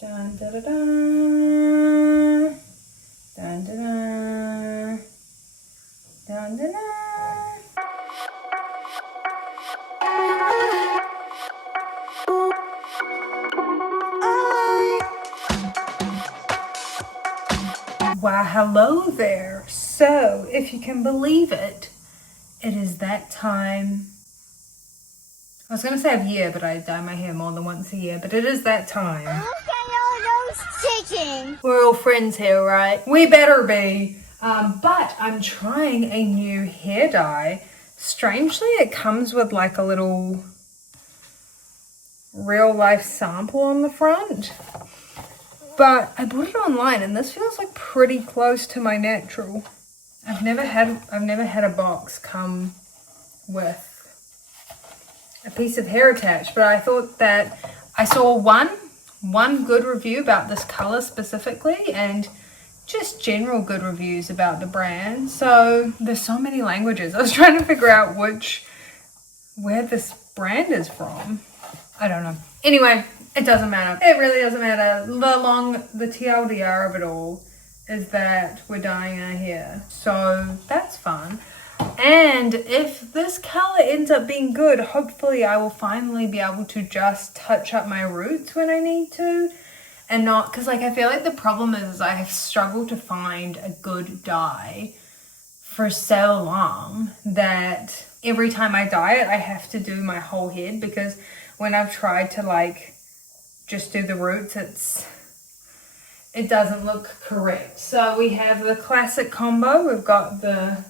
Dun, da, da, da. Dun, da, da. Dun, da, da. Why, hello there. So, if you can believe it, it is that time. I was going to say of year, but I dye my hair more than once a year, but it is that time. Look at all those chickens. We're all friends here, right? We better be. But I'm trying a new hair dye. Strangely, it comes with like a little real life sample on the front. But I bought it online and this feels like pretty close to my natural. I've never had a box come with a piece of hair attached, but I thought that I saw one good review about this color specifically and just general good reviews about the brand. So there's so many languages. I was trying to figure out where this brand is from. I don't know. Anyway, it doesn't matter. It really doesn't matter. The TLDR of it all is that we're dyeing our hair. So that's fun. And if this color ends up being good, hopefully I will finally be able to just touch up my roots when I need to. And not, because like I feel like the problem is I have struggled to find a good dye for so long that every time I dye it, I have to do my whole head, because when I've tried to like just do the roots, it doesn't look correct. So we have the classic combo. We've got the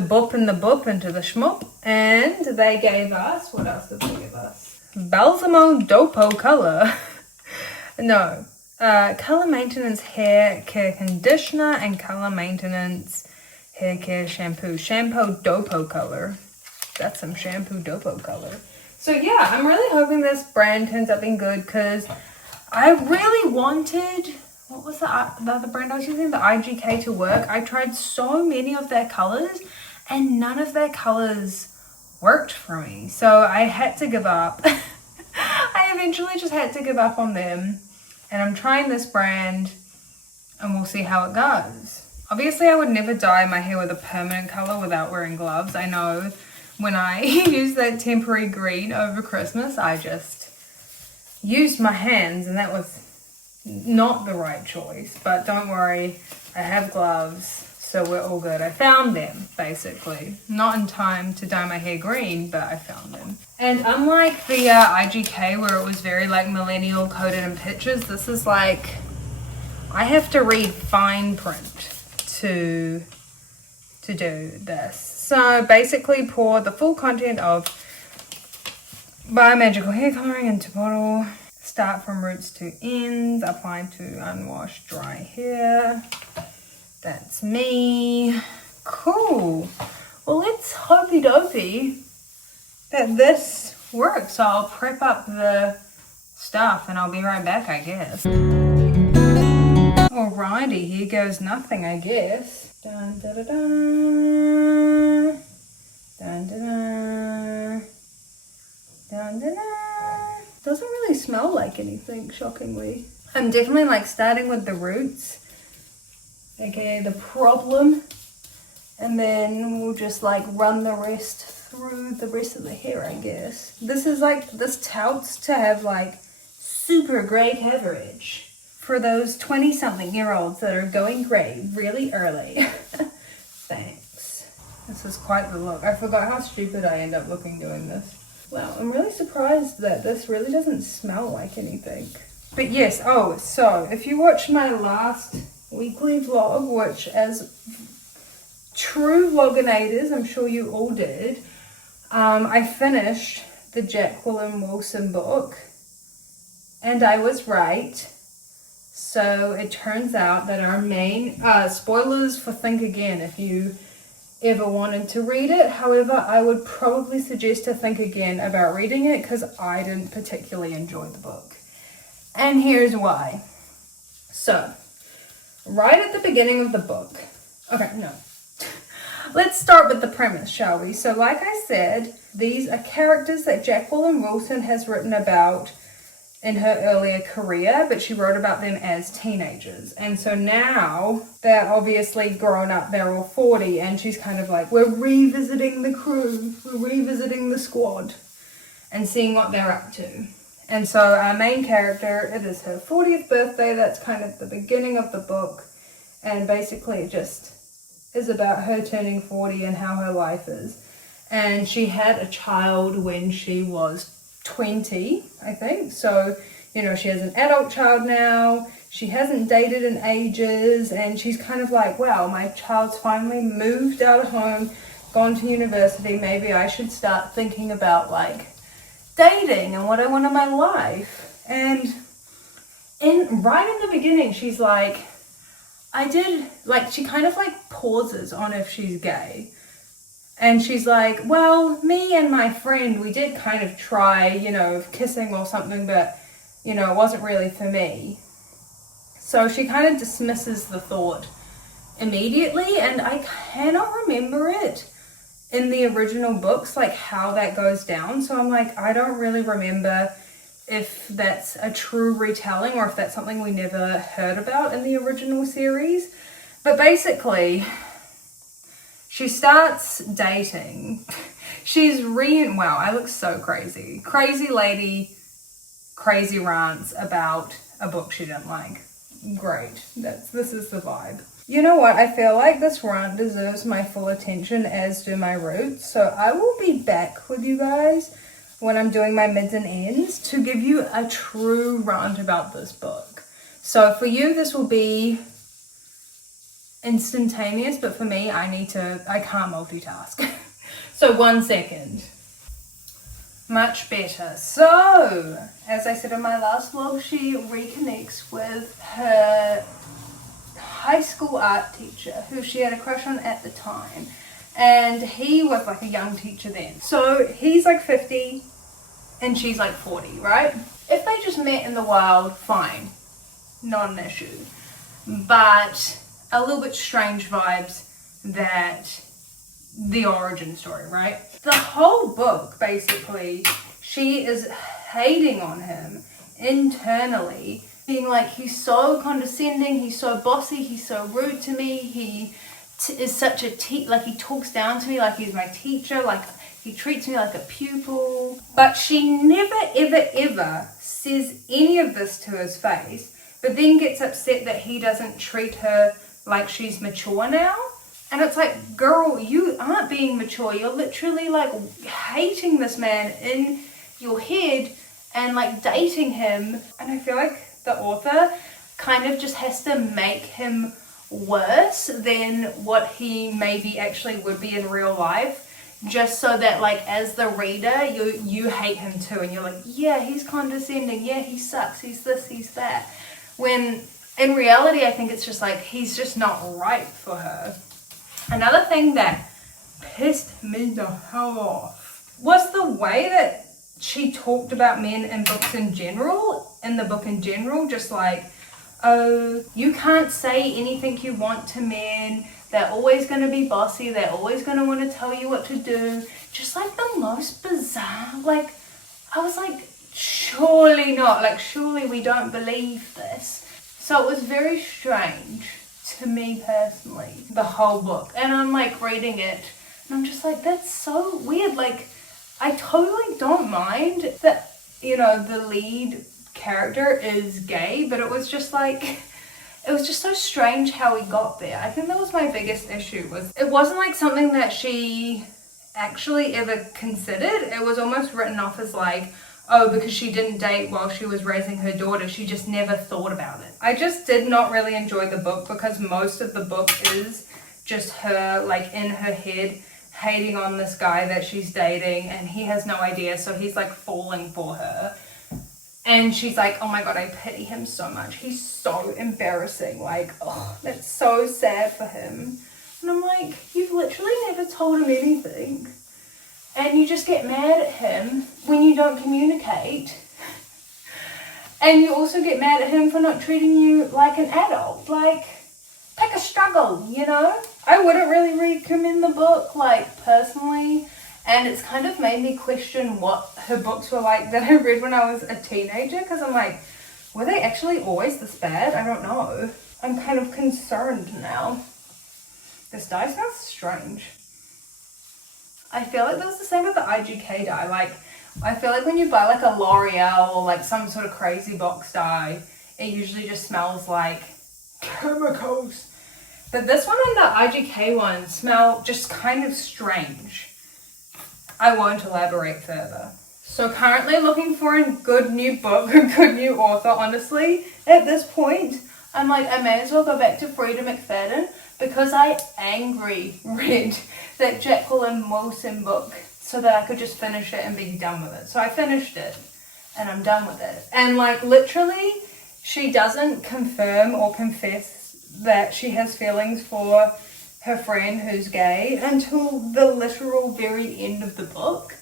boop and the boop into the schmoop, and they gave us, what else did they give us? Balsamo Dopo color. No, color maintenance hair care conditioner and color maintenance hair care shampoo. Shampoo Dopo color. That's some shampoo Dopo color. So yeah, I'm really hoping this brand turns out being good, because I really wanted, what was the other brand I was using? The IGK to work. I tried so many of their colors and none of their colors worked for me. So I had to give up. I eventually just had to give up on them. And I'm trying this brand and we'll see how it goes. Obviously, I would never dye my hair with a permanent color without wearing gloves. I know when I used that temporary green over Christmas, I just used my hands and that was not the right choice. But don't worry, I have gloves, so we're all good. I found them, basically. Not in time to dye my hair green, but I found them. And unlike the IGK, where it was very like millennial coded in pictures, this is like, I have to read fine print to do this. So basically pour the full content of Biomagical hair coloring into bottle. Start from roots to ends. Apply to unwashed dry hair. That's me. Cool. Well, let's hopey dopey that this works. So I'll prep up the stuff and I'll be right back, I guess. Alrighty, here goes nothing, I guess. Dun da da da. Dun da da. Dun da da. Doesn't really smell like anything, shockingly. I'm definitely like starting with the roots, aka the problem, and then we'll just like run the rest through the rest of the hair, I guess. This is like, this touts to have like super great coverage for those 20-something-year-olds that are going gray really early. Thanks. This is quite the look. I forgot how stupid I end up looking doing this. Wow, I'm really surprised that this really doesn't smell like anything. But yes, oh, so if you watched my last weekly vlog, which as true vloginators, I'm sure you all did, I finished the Jacqueline Wilson book, and I was right. So it turns out that our main, spoilers for Think Again if you ever wanted to read it. However, I would probably suggest to think again about reading it because I didn't particularly enjoy the book. And here's why. So, right at the beginning of the book, okay, no. Let's start with the premise, shall we? So like I said, these are characters that Jacqueline Wilson has written about in her earlier career, but she wrote about them as teenagers. And so now they're obviously grown up, they're all 40, and she's kind of like, we're revisiting the crew, we're revisiting the squad, and seeing what they're up to. And so our main character, it is her 40th birthday, that's kind of the beginning of the book, and basically it just is about her turning 40 and how her life is. And she had a child when she was 20, I think. So, you know, she has an adult child now. She hasn't dated in ages. And she's kind of like, wow, my child's finally moved out of home, gone to university. Maybe I should start thinking about like dating and what I want in my life. And right in the beginning, she's like, she kind of like pauses on if she's gay. And she's like, well, me and my friend, we did kind of try, you know, kissing or something, but, you know, it wasn't really for me. So she kind of dismisses the thought immediately, and I cannot remember it in the original books, like how that goes down. So I'm like, I don't really remember if that's a true retelling or if that's something we never heard about in the original series. But basically, she starts dating. Wow, I look so crazy. Crazy lady, crazy rants about a book she didn't like. Great. This is the vibe. You know what? I feel like this rant deserves my full attention, as do my roots. So I will be back with you guys when I'm doing my mids and ends to give you a true rant about this book. So for you, this will be instantaneous, but for me, I can't multitask. So 1 second. Much better. So, as I said in my last vlog, she reconnects with her high school art teacher who she had a crush on at the time. And he was like a young teacher then. So he's like 50 and she's like 40, right? If they just met in the wild, fine. Not an issue. But a little bit strange vibes that the origin story, right? The whole book, basically, she is hating on him internally, being like, he's so condescending, he's so bossy, he's so rude to me, he is such a like he talks down to me like he's my teacher, like he treats me like a pupil. But she never ever says any of this to his face, but then gets upset that he doesn't treat her like she's mature now. And it's like, girl, you aren't being mature. You're literally like hating this man in your head and like dating him. And I feel like the author kind of just has to make him worse than what he maybe actually would be in real life, just so that like as the reader you hate him too, and you're like, yeah, he's condescending, yeah, he sucks, he's this, he's that, when in reality I think it's just like he's just not right for her. Another thing that pissed me the hell off was the way that she talked about men in books in general, in the book in general, just like, oh, you can't say anything you want to men, they're always going to be bossy, they're always going to want to tell you what to do. Just like the most bizarre, like, I was like, surely not, like, surely we don't believe this. So it was very strange to me personally, the whole book. And I'm like reading it and I'm just like, that's so weird. Like, I totally don't mind that, you know, the lead character is gay, but it was just like, it was just so strange how he got there. I think that was my biggest issue, was it wasn't like something that she actually ever considered. It was almost written off as like, oh, because she didn't date while she was raising her daughter, she just never thought about it. I just did not really enjoy the book because most of the book is just her, like, in her head, hating on this guy that she's dating, and he has no idea, so he's, like, falling for her. And she's like, oh my god, I pity him so much. He's so embarrassing. Like, oh, that's so sad for him. And I'm like, you've literally never told him anything. And you just get mad at him when you don't communicate. And you also get mad at him for not treating you like an adult. Like, pick a struggle, you know? I wouldn't really recommend the book, like, personally. And it's kind of made me question what her books were like that I read when I was a teenager, because I'm like, were they actually always this bad? I don't know. I'm kind of concerned now. This dye smells strange. I feel like that's the same with the IGK dye. Like, I feel like when you buy like a L'Oreal or like some sort of crazy box dye, it usually just smells like chemicals. But this one and the IGK one smell just kind of strange. I won't elaborate further. So currently looking for a good new book, a good new author, honestly. At this point, I'm like, I may as well go back to Frida McFadden, because I angry read that Jacqueline Wilson book so that I could just finish it and be done with it. So I finished it and I'm done with it. And like literally, she doesn't confirm or confess that she has feelings for her friend who's gay until the literal very end of the book.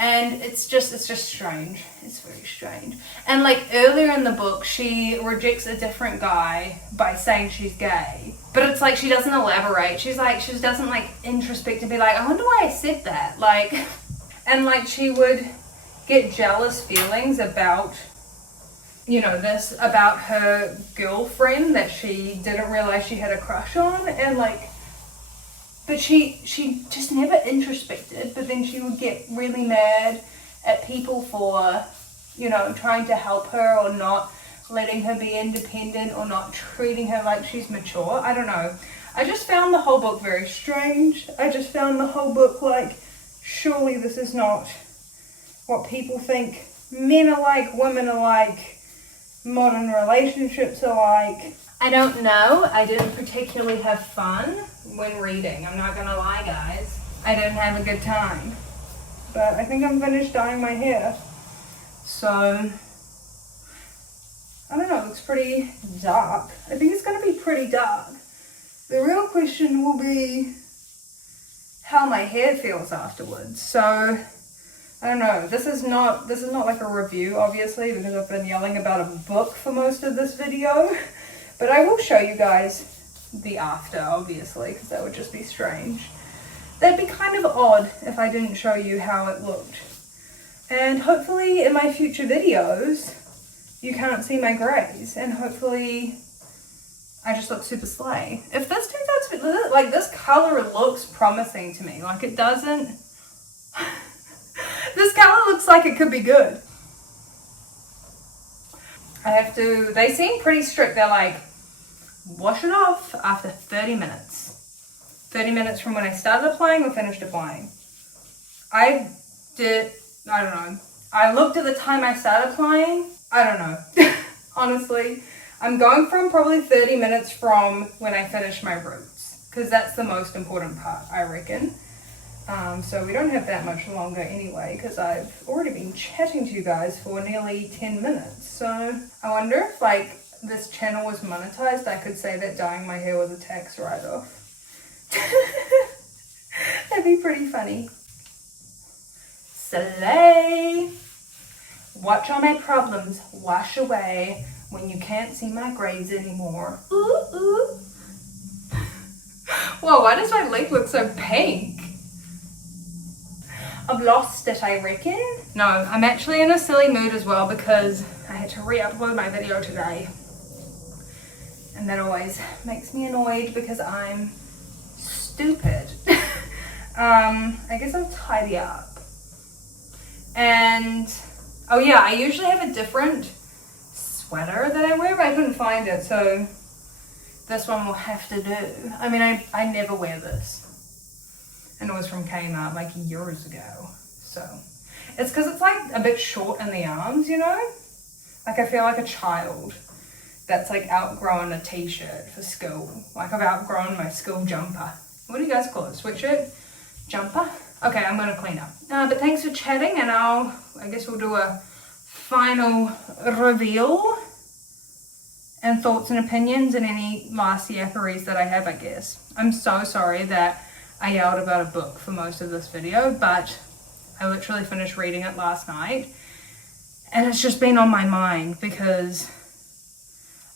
And it's just strange. It's very strange. And like earlier in the book, she rejects a different guy by saying she's gay. But it's like she doesn't elaborate. She doesn't like introspect and be like, I wonder why I said that. Like, and like she would get jealous feelings about, you know, this, about her girlfriend that she didn't realize she had a crush on. And like, but she just never introspected, but then she would get really mad at people for, you know, trying to help her or not letting her be independent or not treating her like she's mature. I don't know. I just found the whole book very strange. I just found the whole book like, surely this is not what people think men are like, women are like, modern relationships are like. I don't know. I didn't particularly have fun when reading. I'm not gonna lie, guys. I didn't have a good time. But I think I'm finished dyeing my hair. So, I don't know, it looks pretty dark. I think it's gonna be pretty dark. The real question will be how my hair feels afterwards. So, I don't know. This is not like a review, obviously, because I've been yelling about a book for most of this video. But I will show you guys the after, obviously, because that would just be strange. That'd be kind of odd if I didn't show you how it looked. And hopefully in my future videos, you can't see my greys. And hopefully I just look super slay. If this turns out to be, like, this color looks promising to me. Like, it doesn't... This color looks like it could be good. I have to... They seem pretty strict. They're like, wash it off after 30 minutes. 30 minutes from when I started applying or finished applying. I don't know. I looked at the time I started applying. I don't know. Honestly, I'm going from probably 30 minutes from when I finish my roots, because that's the most important part, I reckon. So we don't have that much longer anyway, because I've already been chatting to you guys for nearly 10 minutes. So I wonder if like this channel was monetized, I could say that dyeing my hair was a tax write-off. That'd be pretty funny. Slay! Watch all my problems wash away when you can't see my grays anymore. Ooh, ooh. Whoa, why does my leg look so pink? I've lost it, I reckon. No, I'm actually in a silly mood as well because I had to re-upload my video today. And that always makes me annoyed because I'm stupid. I guess I'll tidy up. And, oh yeah, I usually have a different sweater that I wear, but I couldn't find it, so this one will have to do. I mean, I never wear this. And it was from Kmart like years ago. So, it's because it's like a bit short in the arms, you know? Like I feel like a child that's like outgrown a t-shirt for school. Like I've outgrown my school jumper. What do you guys call it? Sweatshirt? Jumper? Okay, I'm gonna clean up. But thanks for chatting, and I guess we'll do a final reveal and thoughts and opinions and any last yapperies that I have, I guess. I'm so sorry that I yelled about a book for most of this video, but I literally finished reading it last night and it's just been on my mind because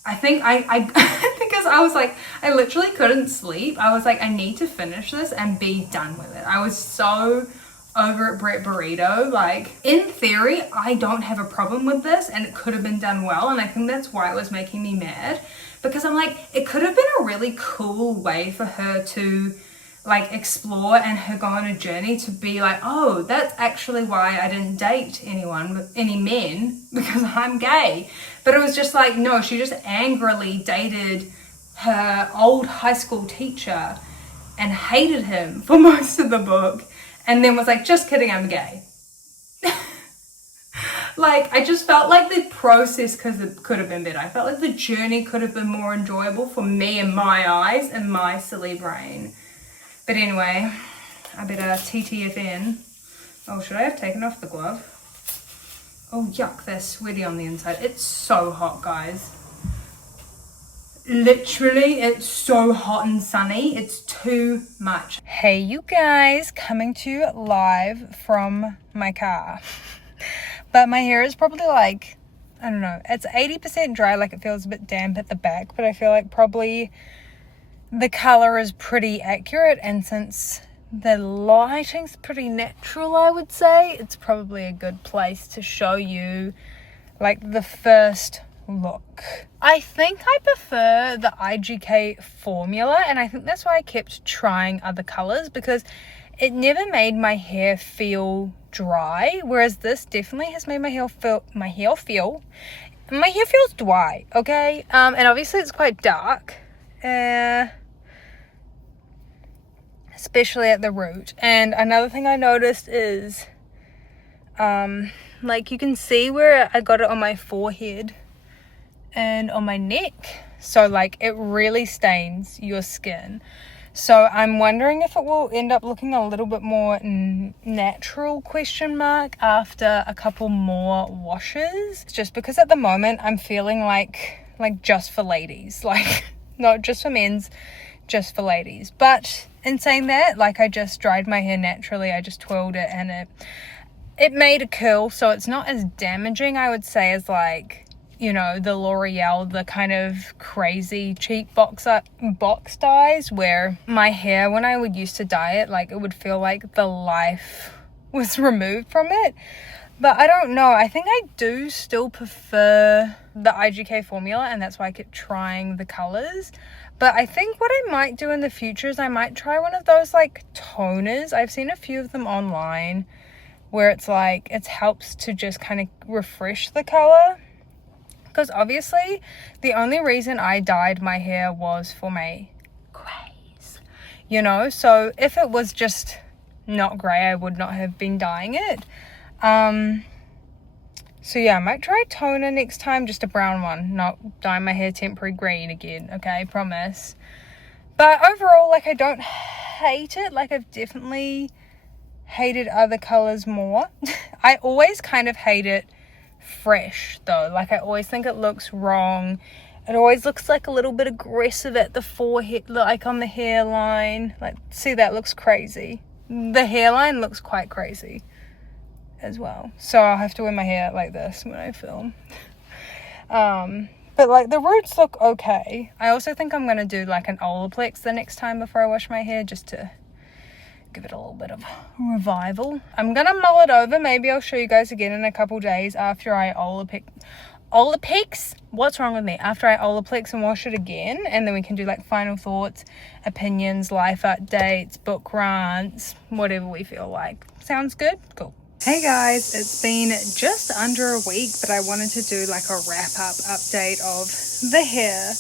I think because I was like, I literally couldn't sleep. I was like, I need to finish this and be done with it. I was so over at Brett Burrito. Like, in theory, I don't have a problem with this, and it could have been done well, and I think that's why it was making me mad, because I'm like, it could have been a really cool way for her to like explore and her go on a journey to be like, oh, that's actually why I didn't date any men, because I'm gay. But it was just like, no, she just angrily dated her old high school teacher and hated him for most of the book, and then was like, just kidding, I'm gay. Like, I just felt like the process could have been better. I felt like the journey could have been more enjoyable for me in my eyes and my silly brain. But anyway, I better TTFN. Oh, should I have taken off the glove? Oh, yuck, they're sweaty on the inside. It's so hot, guys. Literally, it's so hot and sunny. It's too much. Hey, you guys, coming to you live from my car. But my hair is probably like, I don't know, it's 80% dry, like it feels a bit damp at the back, but I feel like probably the color is pretty accurate, and since the lighting's pretty natural, I would say, it's probably a good place to show you like the first look. I think I prefer the IGK formula, and I think that's why I kept trying other colors, because it never made my hair feel dry, whereas this definitely has made my hair feels dry, okay? And obviously it's quite dark, especially at the root. And another thing I noticed is like, you can see where I got it on my forehead and on my neck, so like it really stains your skin. So I'm wondering if it will end up looking a little bit more natural, after a couple more washes. Just because at the moment I'm feeling like just for ladies, like not just for men's, just for ladies. But in saying that, like, I just dried my hair naturally. I just twirled it, and it made a curl, so it's not as damaging, I would say, as like, you know, the L'Oreal, the kind of crazy cheap box dyes, where my hair, when I would used to dye it, like, it would feel like the life was removed from it. But I don't know, I think I do still prefer the IGK formula, and that's why I kept trying the colors. But I think what I might do in the future is I might try one of those like toners. I've seen a few of them online where it's like, it helps to just kind of refresh the color. Because obviously, the only reason I dyed my hair was for my grays, you know? So if it was just not grey, I would not have been dyeing it. So yeah, I might try toner next time, just a brown one, not dye my hair temporary green again, okay? Promise. But overall, like, I don't hate it. Like, I've definitely hated other colours more. I always kind of hate it fresh though. Like, I always think it looks wrong. It always looks like a little bit aggressive at the forehead, like on the hairline. Like, see, that looks crazy. The hairline looks quite crazy as well, so I'll have to wear my hair like this when I film. But like, the roots look okay. I also think I'm gonna do like an Olaplex the next time before I wash my hair, just to give it a little bit of revival. I'm gonna mull it over. Maybe I'll show you guys again in a couple days after I Olaplex? What's wrong with me? After I Olaplex and wash it again, and then we can do like final thoughts, opinions, life updates, book rants, whatever we feel like. Sounds good? Cool. Hey guys, it's been just under a week, but I wanted to do like a wrap-up update of the hair.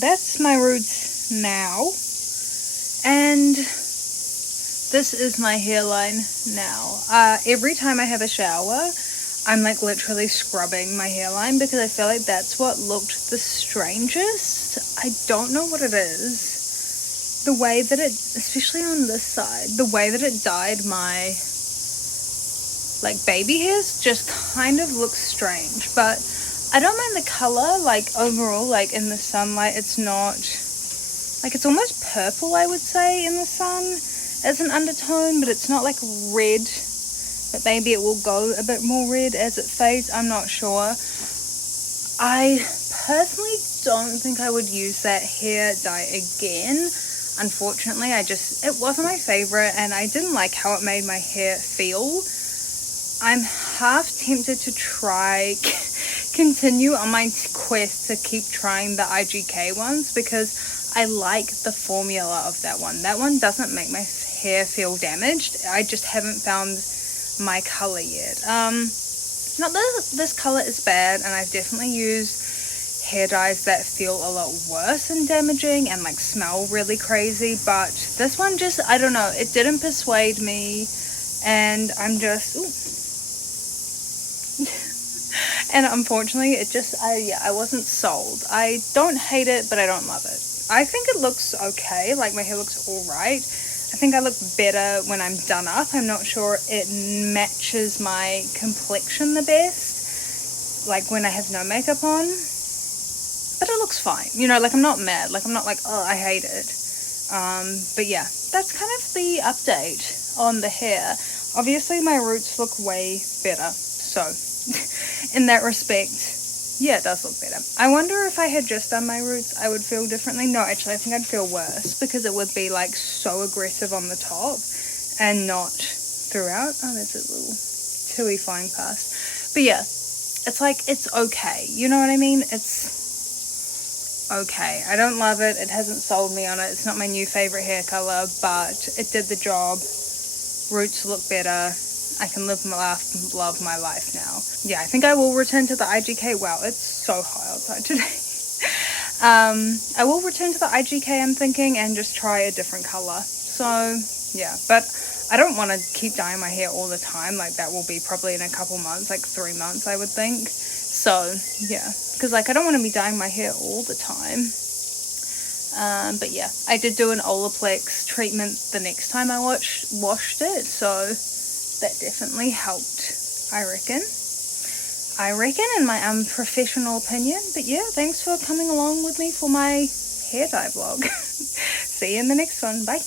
That's my roots now. And this is my hairline now. Every time I have a shower, I'm like literally scrubbing my hairline, because I feel like that's what looked the strangest. I don't know what it is. The way that it, especially on this side, the way that it dyed my like baby hairs just kind of looks strange. But I don't mind the color. Like, overall, like in the sunlight, it's not, like, it's almost purple, I would say, in the sun as an undertone, but it's not like red. But maybe it will go a bit more red as it fades. I'm not sure. I personally don't think I would use that hair dye again. unfortunately it wasn't my favorite, and I didn't like how it made my hair feel. I'm half tempted to try continue on my quest to keep trying the IGK ones, because I like the formula of that one. That one doesn't make my hair feel damaged. I just haven't found my color yet. Not that this color is bad, and I've definitely used hair dyes that feel a lot worse and damaging and like smell really crazy, but this one just, I don't know, it didn't persuade me, and I'm just and unfortunately it just, I wasn't sold. I don't hate it, but I don't love it. I think it looks okay, like my hair looks all right. I think I look better when I'm done up. I'm not sure it matches my complexion the best, like when I have no makeup on, but it looks fine, you know, like I'm not mad, like I'm not like, oh, I hate it. But yeah, that's kind of the update on the hair. Obviously my roots look way better, so in that respect, yeah, it does look better. I wonder if I had just done my roots, I would feel differently. No, actually, I think I'd feel worse, because it would be like so aggressive on the top and not throughout. Oh, there's a little tui flying past. But yeah, it's like, it's okay. You know what I mean? It's okay. I don't love it. It hasn't sold me on it. It's not my new favorite hair color, but it did the job. Roots look better. I can live my life, love my life now. Yeah, I think I will return to the IGK. Wow, it's so hot outside today. I will return to the IGK, I'm thinking, and just try a different color. So yeah, but I don't want to keep dyeing my hair all the time. Like that will be probably in a couple months, like 3 months, I would think. So yeah, because like I don't want to be dyeing my hair all the time. But yeah, I did do an Olaplex treatment the next time I washed it, so that definitely helped, I reckon in my unprofessional opinion. But yeah, thanks for coming along with me for my hair dye vlog. See you in the next one. Bye.